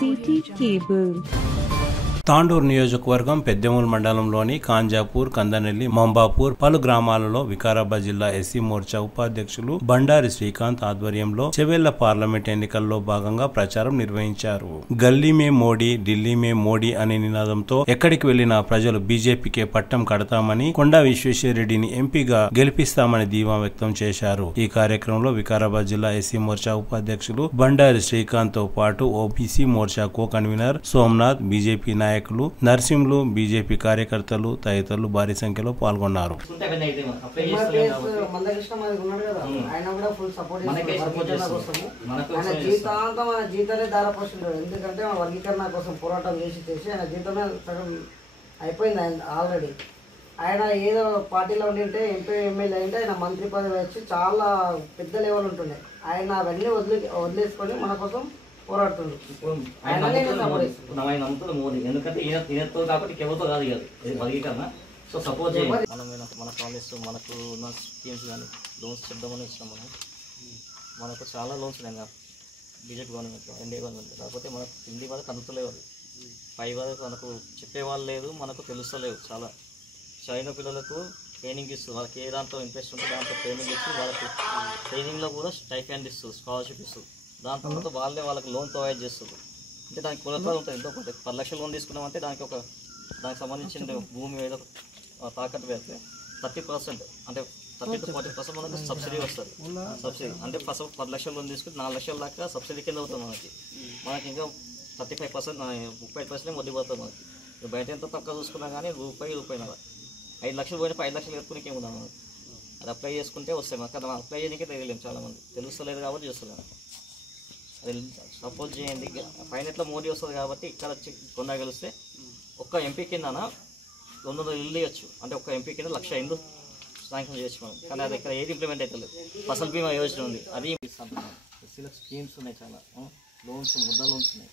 City cable. Tandur నియోజకవర్గం పెద్దెమూల్ మండలంలోని కాంజాపూర్, కందనెల్లి, మంబాపూర్ పలు గ్రామాలలో వికారాబాద్ జిల్లా ఎస్సీ మోర్చా ఉపాధ్యక్షులు బండారి శ్రీకాంత్ ఆధ్వర్యంలో చెవెళ్ల పార్లమెంట్ ఎన్నికల్లో భాగంగా ప్రచారం నిర్వహించారు. గల్లీ మే మోడీ, ఢిల్లీ మే మోడీ అనే నినాదంతో ఎక్కడికి వెళ్లినా ప్రజలు బీజేపీకే పట్టం కడతామని, కొండా విశ్వేశ్వరరెడ్డిని ఎంపీగా గెలిపిస్తామని ధీమా వ్యక్తం చేశారు. ఈ కార్యక్రమంలో వికారాబాద్ జిల్లా ఎస్సీ మోర్చా ఉపాధ్యక్షులు బండారి శ్రీకాంత్ తో పాటు OBC Morcha co convener Somnath, BJP నాయకులు నర్సింహులు, బీజేపీ కార్యకర్తలు తదితరులు భారీ సంఖ్యలో పాల్గొన్నారు. ఎందుకంటే వర్గీకరణ కోసం పోరాటం చేసి ఆయన జీవితమే అయిపోయింది. ఆయన ఆల్రెడీ ఆయన ఏదో పార్టీలో ఉండింటే ఎంపీ ఎమ్మెల్యే అయింటే ఆయన మంత్రి పదవి వచ్చి చాలా పెద్ద లెవెల్ ఉంటుండే. ఆయన అవన్నీ వదిలేసుకొని మన కోసం పోరాడుతుంది. మోదీ ఎందుకంటే ఈయనతో కాబట్టి ఎవరితో కాదు వర్గీకరణ. సో సపోజ్ మన కాలేజ్ మనకు ఉన్న స్కీమ్స్ కానీ లోన్స్ చెప్దామని వచ్చినాం. మనకు చాలా లోన్స్ ఉన్నాయి బీజేపీ గవర్నమెంట్లో, ఎన్డీఏ గవర్నమెంట్లో. కాకపోతే మనకు హిందీ వాళ్ళకి అందుతలేవు. పై వాళ్ళకి మనకు చెప్పేవాళ్ళు లేదు, మనకు తెలుస్తలేవు. చాలా చైనా పిల్లలకు ట్రైనింగ్ ఇస్తూ వాళ్ళకి ఏ దాంట్లో ఇంట్రెస్ట్ ఉంటే దాంట్లో ట్రైనింగ్ ఇస్తూ వాళ్ళకి ట్రైనింగ్లో కూడా స్టైఫండ్ ఇస్తూ స్కాలర్షిప్ ఇస్తూ దాని తర్వాత వాళ్ళే వాళ్ళకి లోన్ ప్రొవైడ్ చేస్తుంది. అంటే దానికి కొలతలు ఉంటుంది. ఎంతో 10 లక్షల లోన్ తీసుకున్నామంటే దానికి సంబంధించిన భూమి ఏదో తాకట్టు పెడితే 30% అంటే 30 to 40% మనకు సబ్సిడీ వస్తుంది. సబ్సిడీ అంటే ఫస్ట్ 10 లక్షల లోన్ తీసుకుని 4 లక్షల దాకా సబ్సిడీ కింద అవుతుంది. మనకి ఇంకా 35% 30% వడ్డీ పడుతుంది. మనకి బయట ఎంత తక్కువ చూసుకున్నా కానీ రూపాయి 5 లక్షలు పోయినా 5 లక్షలు ఎత్తుకునే ఏముందా మనకి. అది అప్లై చేసుకుంటే వస్తాయి. మనకు అది అప్లై చేయడానికే తెలియలేము. చాలామంది తెలుస్తలేదు కాబట్టి చేస్తున్నాను. అది సపోజ్ చేయండి. పైన ఎట్లా మోడీ వస్తుంది కాబట్టి ఇక్కడ వచ్చి కొండ గెలిస్తే ఒక్క ఎంపీ కింద 200 ఇల్లు ఇవ్వచ్చు. అంటే ఒక్క ఎంపీ కింద 1,00,000 ఇల్లు శాంక్షన్ చేయొచ్చు మనం. కానీ అది ఇక్కడ ఏది ఇంప్లిమెంట్ అయితే లేదు. ఫసల్ బీమా యోజన ఉంది, అది ఇస్తున్నాం. ఎస్సీలకు స్కీమ్స్ ఉన్నాయి, చాలా లోన్స్, ముద్ద లోన్స్ ఉన్నాయి.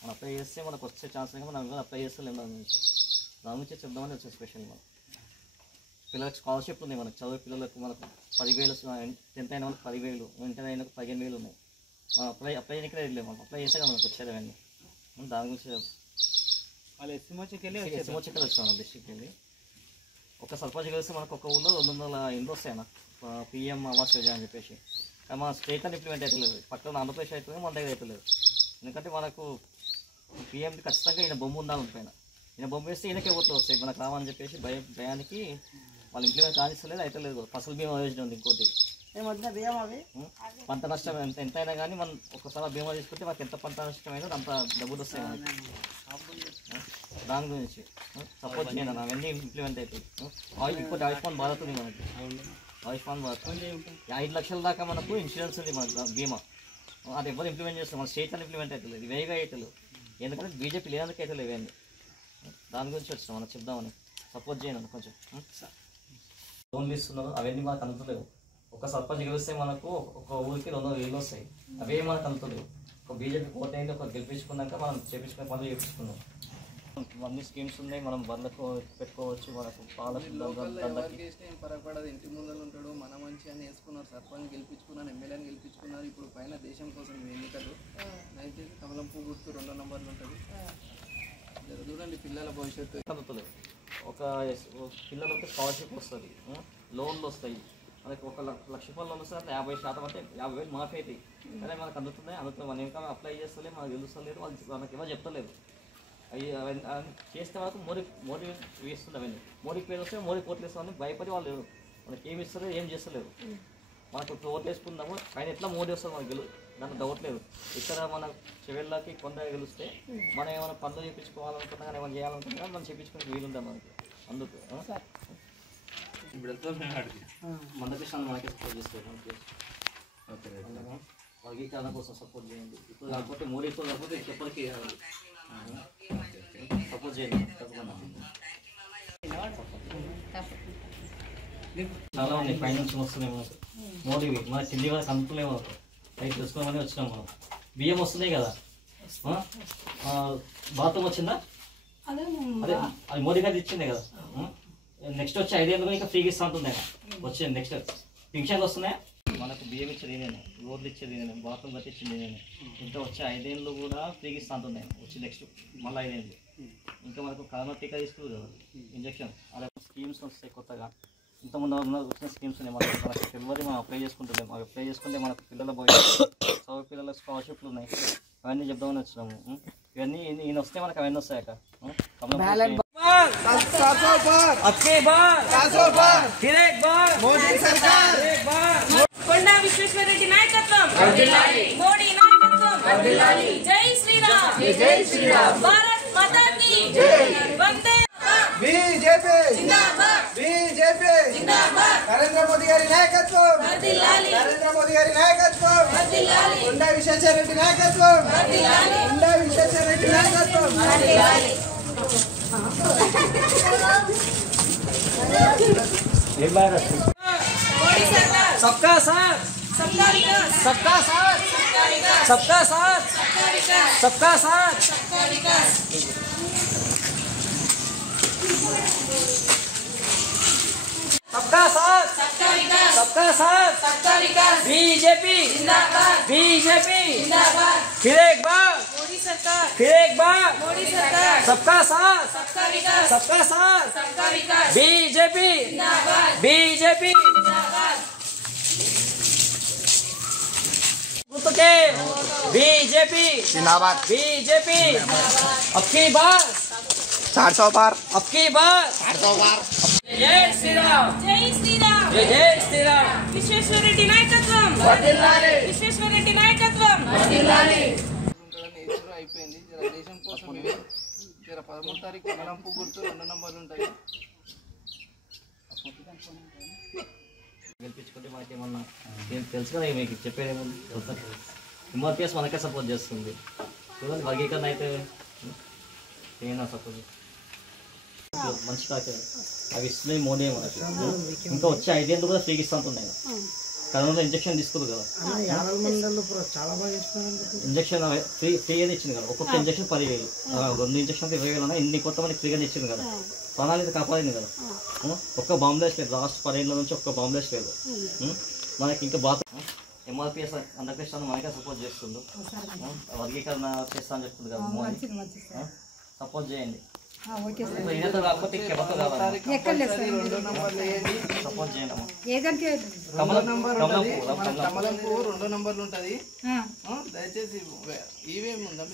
మనం అప్లై చేస్తే మనకు వచ్చే ఛాన్స్ మనం అప్లై చేస్తే లేదు. దాని నుంచి చెప్దామని వచ్చే స్పెషల్ మనం పిల్లలకు స్కాలర్షిప్ ఉంది. మనకు చదువు పిల్లలకు మనకు 10,000, 10th అయిన వాళ్ళకి 10,000, ఇంటర్ అయిన 15,000 ఉన్నాయి. మనం అప్లై చేయడానికి వెళ్ళలేము. మనం అప్లై చేస్తే మనకు వచ్చేది అవన్నీ. దాని గురించి ఎస్సీ మోర్చాకి వచ్చాము డిస్ట్రిక్ట్కి వెళ్ళి. ఒక సర్పంచ్ కలిసి మనకు ఒక ఊళ్ళో 200 ఇండ్లు వస్తాయన్న పిఎం ఆవాస్ యోజన అని చెప్పేసి. కానీ మన స్టేట్ అని ఇంప్లిమెంట్ అవుతలేదు. పక్కన ఆంధ్రప్రదేశ్ అవుతుంది, మన దగ్గర అవుతలేదు. ఎందుకంటే మనకు పిఎంకి ఖచ్చితంగా ఈయన బొమ్మ ఉండాలి పైన. ఈయన బొమ్మ వేస్తే ఈయనకే ఓట్లు వస్తాయి, మనకు రావని చెప్పేసి భయానికి వాళ్ళు ఇంప్లిమెంట్ కానిస్తలేదు, అయితే లేదు. ఫసల్ బీమా యోజన ఉంది ఇంకోటి. పంట నష్టం ఎంతైనా కానీ మనం ఒకసారి బీమా తీసుకుంటే మనకి ఎంత పంట నష్టమైనా అంత డబ్బులు వస్తాయి మనకి. దాని గురించి సపోర్ట్ చేయండి అన్న, అవన్నీ ఇంప్లిమెంట్ అవుతాయి. ఇంకోటి ఆయుష్మాన్ భారత్ ఉంది మనకి. ఆయుష్మాన్ భారత్ 5 లక్షల దాకా మనకు ఇన్సూరెన్స్ ఉంది మన బీమా. అది ఎవరు ఇంప్లిమెంట్ చేస్తారు, మన స్టేట్ అని ఇంప్లిమెంట్ అవుతలేదు, ఇది వేగా అవుతలేదు. ఎందుకంటే బీజేపీ లేదందుకు అవుతలేవు ఇవన్నీ. దాని గురించి వచ్చినాం మనం చెప్దామని. సపోర్ట్ చేయండి కొంచెం. లోన్లు ఇస్తున్నారు, అవన్నీ మనకు అందుతలేవు. ఒక సర్పంచ్ గెలిస్తే మనకు ఒక ఊరికి 200 ఇళ్ళు వస్తాయి, అవే మనకు అందుతలేవు. ఒక బీజేపీ కోట్ అయింది, ఒక గెలిపించుకున్నాక మనం చేపించుకునే పనులు చేపించుకున్నాం. అన్ని స్కీమ్స్ ఉన్నాయి, మనం బండ్లకు పెట్టుకోవచ్చు. మనకు పాల పరపడదు, ఇంటి ముందర ఉంటాడు, మన మంచి అని వేసుకున్నారు. సర్పంచ్ గెలిపించుకున్నారు, ఎమ్మెల్యేని గెలిపించుకున్నారు. ఇప్పుడు పైన దేశం కోసం ఎన్నికలు అయితే కమలం పువ్వు గుర్తు 2వ నంబర్లు ఉంటుంది. చూడండి పిల్లల భవిష్యత్తు అందుతలేవు. ఒక పిల్లలకి స్కాలర్షిప్ వస్తుంది, లోన్లు వస్తాయి. మనకి 1,00,000 రూపాయలు లోన్ వస్తుంది, 50% అంటే 50,000 మాఫీ అవుతాయి. కానీ మనకు అందుతున్నాయి. మన ఇన్కమ్ అప్లై చేస్తలే, మనకు తెలుస్తలేదు, మనకి ఎవరు చెప్తలేదు. అవి చేస్తే మనకు మోడీ వేస్తుంది. అవన్నీ మోడీకి పేరు వస్తే మోడీ కోట్లు వేస్తామని భయపడి వాళ్ళు మనకి ఏమి ఇస్తారు, ఏం చేస్తలేరు. మనకు ఓట్లు వేసుకుందాము, ఆయన ఎట్లా మోడీ వస్తుంది మనకు దాంట్లో డౌట్ లేదు. ఇక్కడ మన చెవెళ్ళకి కొండ గెలిస్తే మనం ఏమైనా పనులు చేయించుకోవాలనుకున్నా కానీ ఏమైనా చేయాలనుకున్నా కానీ మనం చేయించుకునే వీలుంటాం మనకి. అందుకు మందకృష్ణ మనకే సపోర్ట్ చేస్తారు. వర్గీకరణ కోసం సపోర్ట్ చేయండి. ఇప్పుడు కాకపోతే మోడీతో కాకపోతే ఎప్పటికీ సపోర్ట్ చేయండి. చాలా ఉన్నాయి ఫైనాన్స్ వస్తున్నాయి మనకు. మోడీవి మన ఢిల్లీ వాళ్ళకి అందుతులేమో అవి తెలుసుకోమని వచ్చినాం మనం. బియ్యం వస్తున్నాయి కదా, బాత్రూమ్ వచ్చిందా? అదే అది మోడీ గారు ఇచ్చిందే కదా. నెక్స్ట్ వచ్చి 5 ఏళ్ళు ఇంకా ఫ్రీగా ఇస్తా ఉంటుంది. వచ్చింది నెక్స్ట్ పింఛన్లు వస్తున్నాయా? మనకు బియ్యం ఇచ్చేది నేను, రోడ్లు ఇచ్చేది నేను, బాత్రూమ్ కట్టించింది నేను. ఇంకా వచ్చే 5 ఏళ్ళు కూడా ఫ్రీగా ఇస్తాను నేను, వచ్చి నెక్స్ట్ మళ్ళీ 5 ఏళ్ళు. ఇంకా మనకు కరోనా టీకా తీసుకురు కదా ఇంజక్షన్, అలా స్కీమ్స్ వస్తాయి కొత్తగా. ఇంతకుముందు వచ్చిన స్కీమ్స్ ఉన్నాయి మనకు ఫిబ్రవరి మనం అప్లై చేసుకుంటున్నాం. అవి అప్లై చేసుకుంటే మనకు పిల్లల చదువు పిల్లల స్కాలర్షిప్లు ఉన్నాయి, అవన్నీ చెప్దామని వచ్చినాము. ఇవన్నీ ఈయన వస్తే మనకు అవన్నీ వస్తాయక. కొండా విశ్వేశ్వరరెడ్డి నాయకత్వం, మోడీ నాయకత్వం, జై శ్రీరామ్, జై శ్రీరామ్, భారత్ మాతా కీ వందే బీజేపీ జిందాబాద్, బీజేపీ జిందాబాద్, నరేంద్ర మోదీ గారి నాయకత్వం వర్ధిల్లాలి, నరేంద్ర మోదీ గారి నాయకత్వం వర్ధిల్లాలి, కొండా విశ్వేశ్వరరెడ్డి నాయకత్వం వర్ధిల్లాలి, కొండా విశ్వేశ్వరరెడ్డి నాయకత్వం వర్ధిల్లాలి. మోడీ సర్కార్ सबका साथ, सबका विकास, सबका साथ, सबका विकास, सबका साथ, सबका विकास, सबका साथ. सबका विकास. सबका साथ, सबका विकास, सबका साथ, सबका विकास. बीजेपी जिंदाबाद, बीजेपी जिंदाबाद. फिर एक बार, मोदी सरकार, फिर एक बार. मोदी सरकार, सबका साथ, सबका विकास, सबका साथ, सबका विकास. बीजेपी जिंदाबाद, बीजेपी. जिंदाबाद. के बीजेपी जिंदाबाद, बीजेपी अब की बार 400 बार, अब की बार 400 बार. जय श्री राम, జై శ్రీరామ్, जय श्री राम. విశ్వేశ్వరరెడ్డి నాయకత్వం, విశ్వేశ్వరరెడ్డి నాయకత్వం. ఉంటుందని ఇష్యూ అయిపోయింది. జర దేశం కోసం ఇవి జర 13 తారీఖు కమలంపు గుర్తు 2 నంబర్లు ఉంటాయి. గెలిపించుకుంటే మనకేమన్నా తెలుసు కదా, మీకు చెప్పేది ఏముంది. ఎంఆర్పిఎస్ మనకే సపోర్ట్ చేస్తుంది. చూడండి వర్గీకరణ అయితే ఏమైనా సపోర్ట్ మంచి కాకే అవి ఇస్తున్నాయి మోడీ మనకి. ఇంకా వచ్చే 5 ఏళ్ళు కూడా ఫ్రీగా ఇస్తుంటున్నాయి. కరోనా ఇంజక్షన్ తీసుకుంది కదా, ఇంజక్షన్ ఫ్రీ అని ఇచ్చింది కదా. ఒక్కొక్క ఇంజక్షన్ 10,000, 2 ఇంజక్షన్ 20,000 ఇన్ని కొత్త మనకి ఫ్రీగానే ఇచ్చింది కదా. ప్రాణాలు కాపాడింది కదా. ఒక్క బాంబులేస్ లేదు, లాస్ట్ 10 ఏళ్ళ నుంచి ఒక్క బాంబులేస్ లేదు మనకి. ఇంకా బాగా ఎంఆర్పిఎస్ అందకృష్ణ మనకే సపోర్ట్ చేస్తుంది. వర్గీకరణ చేస్తా అని చెప్తుంది కదా మోడీ, సపోర్ట్ చేయండి. ఈయనతో కాకపోతే ఇంకెవరితో కావాలి, 2 నంబర్లు వేయండి. సపోర్ట్ చేయండి. నంబర్ కమలంపు 2 నంబర్లు ఉంటుంది. దయచేసి ఇవేమి ఉందా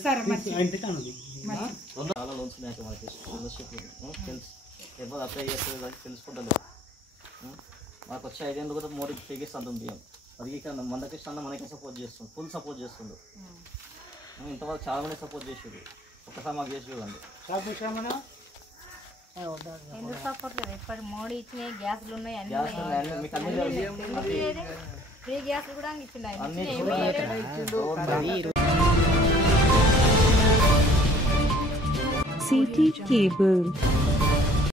చాలా లోన్స్ ఉన్నాయి మనకి, స్కాలర్షిప్ తెలుసు. ఎవరు అప్లై చేస్తే తెలుసుకుంటారు. మనకు వచ్చే 5 ఏళ్ళు కూడా మోడీ ఫ్రీగా ఇస్తుంది బియ్యం. వర్గీకరణ మందకృష్ణ మనకే సపోర్ట్ చేస్తుంది, ఫుల్ సపోర్ట్ చేస్తుంది. ఇంతవరకు చాలా మంది సపోర్ట్ చేసేది, ఒక్కసారి మాకు చేసి చూడండి. ఎందుకు సపోర్ట్ లేదు? ఇప్పటి మోడీ ఇచ్చిన గ్యాస్లు ఉన్నాయి, అన్ని గ్యాస్ మీకు అన్ని ఫ్రీ గ్యాస్లు కూడా ఇచ్చినాయి. CT Cable